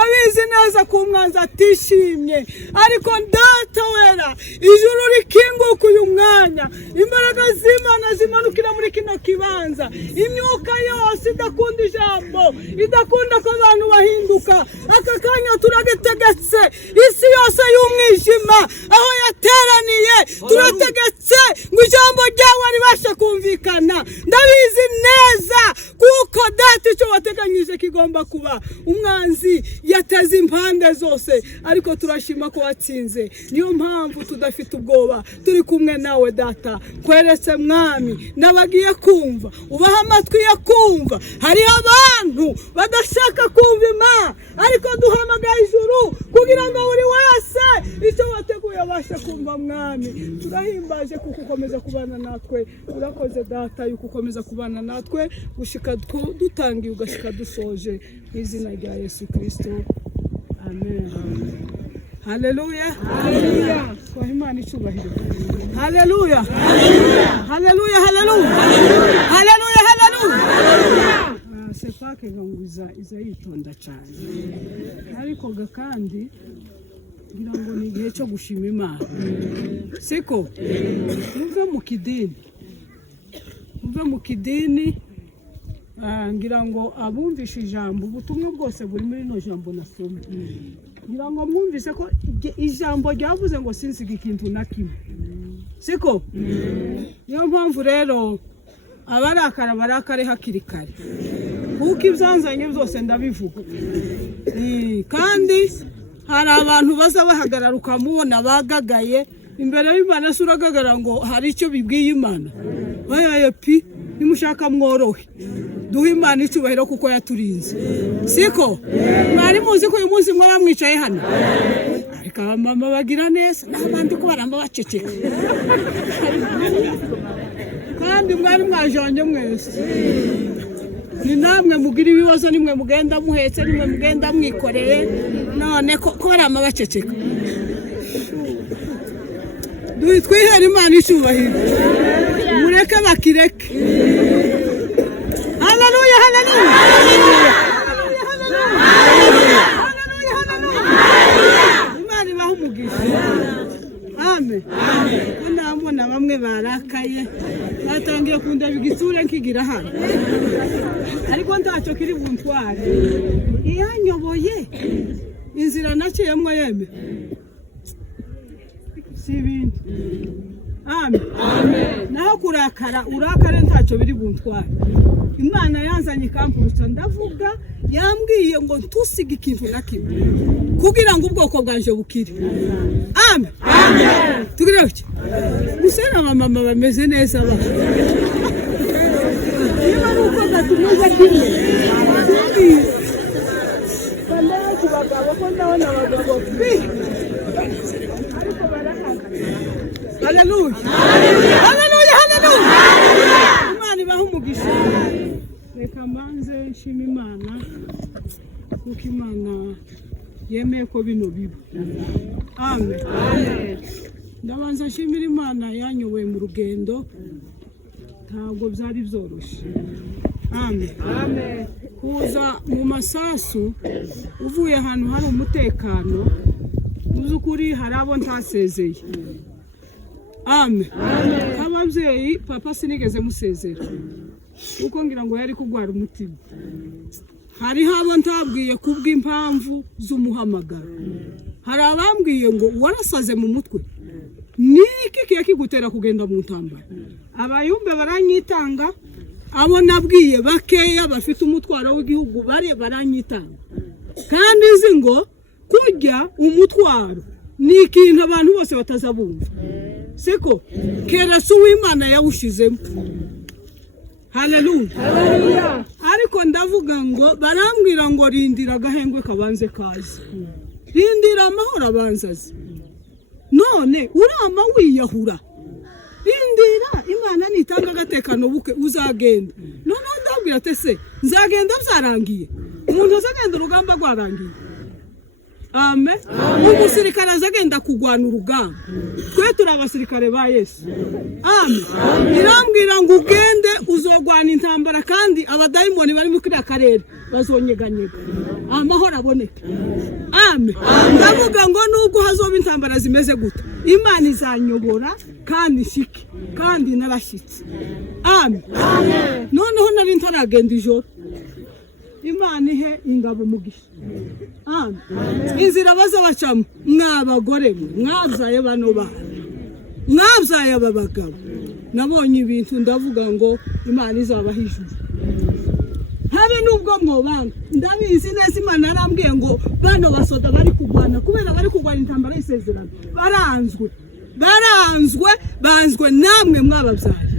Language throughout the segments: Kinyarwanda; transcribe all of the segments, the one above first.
ndabizi neza ko umwanzi atishimye, ariko data wera ijuru rikinguka uyu mwanya, imbaraga z'Imana zimanukira muri kino kibanza, imyuka yose idakunda ijambo, idakunda ko abantu bahinduka, aka kanya turagitegetse isi yose y'umwijima aho yateraniye, turategetse ngo ijambo ryawe ribashe kumvikana. Ndabizi neza kuko data icyo wateganyije kigomba kuba. Umwanzi yateze impande zose, ariko turashima ko watsinze. Niyo mpamvu tudafite ubwoba, turi kumwe nawe data. Kweretse mwami n'abagiye kumva, ubaha amatwi yo kumva. Hariho abantu badashaka kumva Imana, ariko duhamagaye ijuru kugira ngo buri wese icyo wateguye abashe kumva. Mwami turahimbaje kuko ukomeza kubana natwe, urakoze data yuko ukomeza kubana natwe gushika dutangiye ugashika dusoje, izina rya Yesu Kristo, amen. Haleluya, haleluya, kwa Imana icyubahiro. Haleluya, haleluya, haleluya, haleluya, haleluya. Sepake ngonguza izayitonda cyane, ariko kandi ngira ngo ni igihe cyo gushima Imana. Siko muve mu kidini, ngira ngo abumvishe ijambo, ubutumwa bwose buri muri no jambo nasomye, ngira ngo mwumvise ko ijambo ryavuze ngo sinziga ikintu na kimwe. Siko niyo mpamvu rero abarakara barakare hakiri kare, kuko ibyanzanye byose ndabivuga. Kandi hari abantu baza bahagarara ukamubona bagagaye imbere y'Imana, suragagara ngo hari icyo bibwiye Imana. Bayaye pi nimushaka mworohe, duhe Imana icyubahiro kuko yaturinze. Siko mwari muzi ko uyu munsi mwaba mwicaye hano, ariko abamama bagira neza n'abandi ko baramba baceceka, kandi mwari mwajanye mwese. Ni namwe mugira ibibazo, nimwe mugenda muhetse, nimwe mugenda mwikoreye, none ko baramba baceceka. Twihera Imana icyubahiro, mureke bakireke. Haleluya, haleluya, haleluya, haleluya, haleluya. Imana ibahe umugisha. Amen, amen. Ndabona bamwe barakaye batangiye kundeba igitsure nkigira hano, ariko ntacyo kiri buntware. Iyanyoboye inzira naciyemo yeme sibindi. Amen, amen. Naho kurakara urakare ntacyo biri buntware. Imana yanzanye kampurutsa, ndavuga yambwiye ngo ntusige ikintu na kimwe kugira ngo ubwoko bwanje bukire. Amen, amen. Tugire iki musena abamama bameze neza ba niba nuko gatumaze kimwe bandana kubagabo ko ndabona abagabo pi, ariko barahaka. Haleluya, haleluya, haleluya, haleluya. Imana ibahe umugisha. Reka mbanze nshima Imana kuko Imana yemeye ko bino biba. Amen, amen. Ndabanza nshimira Imana yanyoboye mu rugendo, ntabwo byari byoroshye. Amen, amen. Kuza mu masasu uvuye ahantu hari umutekano, muzukuri hari abo ntasezeye. Amen, amen. Ababyeyi papa sinigeze musezera kuko ngira ngo yari kugwara umutima. Hari abo ntabwiye kubw'impamvu z'umuhamagaro. Hari abambwiye ngo warasaze mu mutwe, niki kiye kigutera kugenda mu ntambara. Abayumbe baranyitanga, abo nabwiye bakeya bafite umutwaro w'igihugu baranyitanga. Kandi nzi ngo kujya umutwaro ni ikintu abantu bose batazabumva. Siko kera su w'Imana yawushizemo. Haleluya, haleluya. Ariko ndavuga ngo barambwira ngo rindira gahengwe kabanze kazi, rindira amahoro abanzazi. None urama wiyahura, rindira Imana nitanga agatekano buke uzagenda. None ndabwira ate se nzagenda byarangiye? Umuntu azagenda urugamba rwarangiye. Amen. Umusirikare azagenda kugwana urugamba. Twe turi abasirikare ba Yesu. Amen. Irambwira ngo ugende uzogwana intambara kandi abadayimoni bari muri kiriya karere bazonyeganyega. Amahoro aboneke. Amen. Ndavuga ngo nubwo hazoba intambara zimeze gute, Imana izanyobora kandi shike kandi narashitse. Amen. Noneho nari ntaragenda ijoro. Imana ihe ingabo mugisha. Amen. Inzira bazabacamo mwabagore mwabyaye bano bana. Mwabyaye aba bagabo. Nabonye ibintu ndavuga ngo Imana izabaha ijuru. Habe nubwo mwobanga ndabizi neza Imana yarambwiye ngo bano basoda bari kugwana kubera bari kugwana intambara y'isezerano. Banzwe namwe mwababyaye.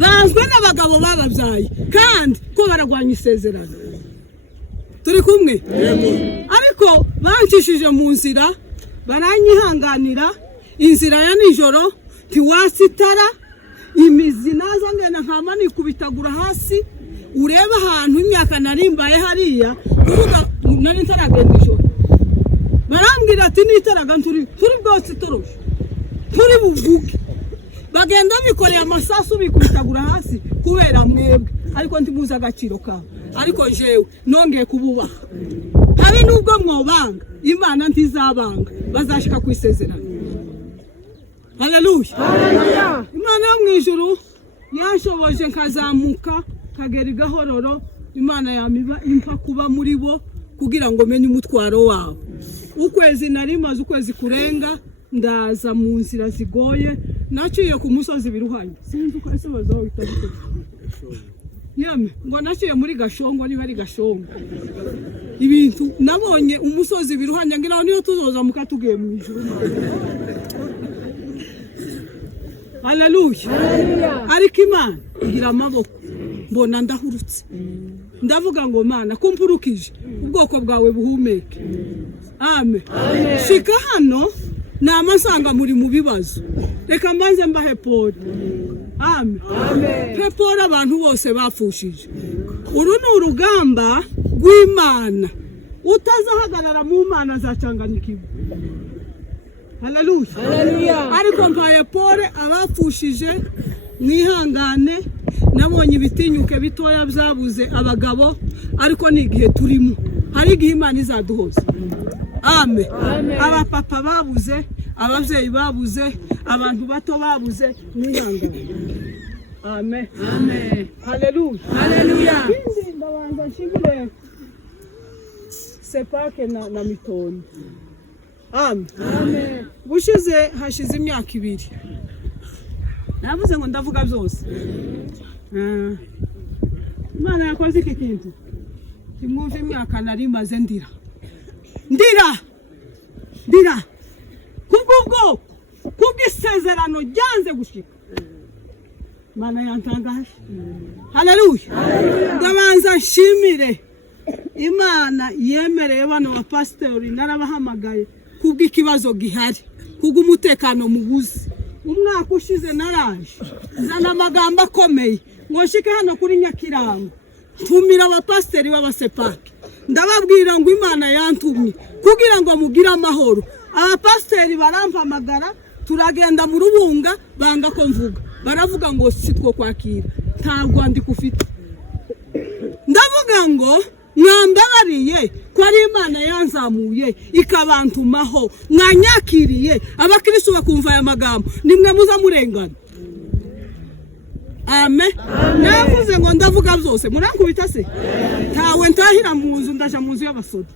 Banzwe n'abagabo bababyaye kandi ko baragwanya isezerano. Turi kumwe? Ariko bancishije mu nzira baranyihanganira inzira ya nijoro tiwasitara imizi naza ngena nkama nikubitagura hasi ureba ahantu imyaka narimbaye hariya uvuga nari ntaragenda ijoro. Barambwira ati nitaraga turi bwose toroshe turi buvuge bagenda bikoreye amasasu bikubitagura hasi kubera mwebwe ariko ndimuza agaciro kawe ariko jewe nongeye kububaha. Habe nubwo mwobanga Imana ntizabanga bazashika kwisezerana. Haleluya. Imana yo mwijuru yashoboje nkazamuka kagera igahororo. Imana yamiba impa kuba muri bo kugira ngo menye umutwaro wawe. Ukwezi narimaze ukwezi kurenga ndaza mu nzira zigoye naciye ku musozi biruhanye. Sinzi uko ese bazaho bitabite. Yame ngo naciye muri Gashongo niba ari Gashongo. Ibintu nabonye umusozi biruhanye ngira niyo tuzoza mukatugiye mu ijuru. Haleluya. Ariko Imana igira amaboko mbona ndahurutse. Ndavuga ngo Mana kumpurukije ubwoko bwawe buhumeke. Amen. Shika hano namasanga muri mu bibazo. Reka mbanze mbahe Paul. Amen. Pepora abantu bose bafushije. Uru ni urugamba rw'Imana. Utazahagarara mu Mana zacanganyikirwa. Haleluya. Ariko mpaye Paul abafushije mwihangane. Nabonye ibitinyuke bitoya byabuze abagabo ariko ni igihe turimo. Hari igihe Imana izaduhoza. Amen. Abapapa babuze, abavyeyi babuze, abantu bato babuze mwihangane. Amen. Haleluya. Kindi ndabanza nshimire Sepake na Mitoni. Amen. Bushize hashize imyaka 2. Navuze ngo ndavuga byose. Imana yakoze iki kintu. Kimwumva imyaka narimaze ndira. Kubwisezerano ryanze gushika. Mana yantangaje. Haleluya. Ndabanza nshimire Imana yemereye bano wa pastori narabahamagaye kubw'ikibazo gihari kubw'umutekano mubuze. Umwaka ushize naraje zana amagambo akomeye ngo shike hano kuri Nyakirango tumira aba pastori b'abasepake ndababwira ngo Imana yantumye kugira ngo mugira amahoro. Aba pastori barampamagara turagenda mu Rubunga banga ko mvuga baravuga ngo sitwo kwakira nta rwandiko ufite. Ndavuga ngo mwambabariye ko ari Imana yanzamuye ikabantumaho mwanyakiriye abakristo bakumva aya magambo nimwe muza murengana. Amen. Navuze ngo ndavuga byose murankubita se tawe ntahira mu nzu ndaja mu nzu y'abasoda.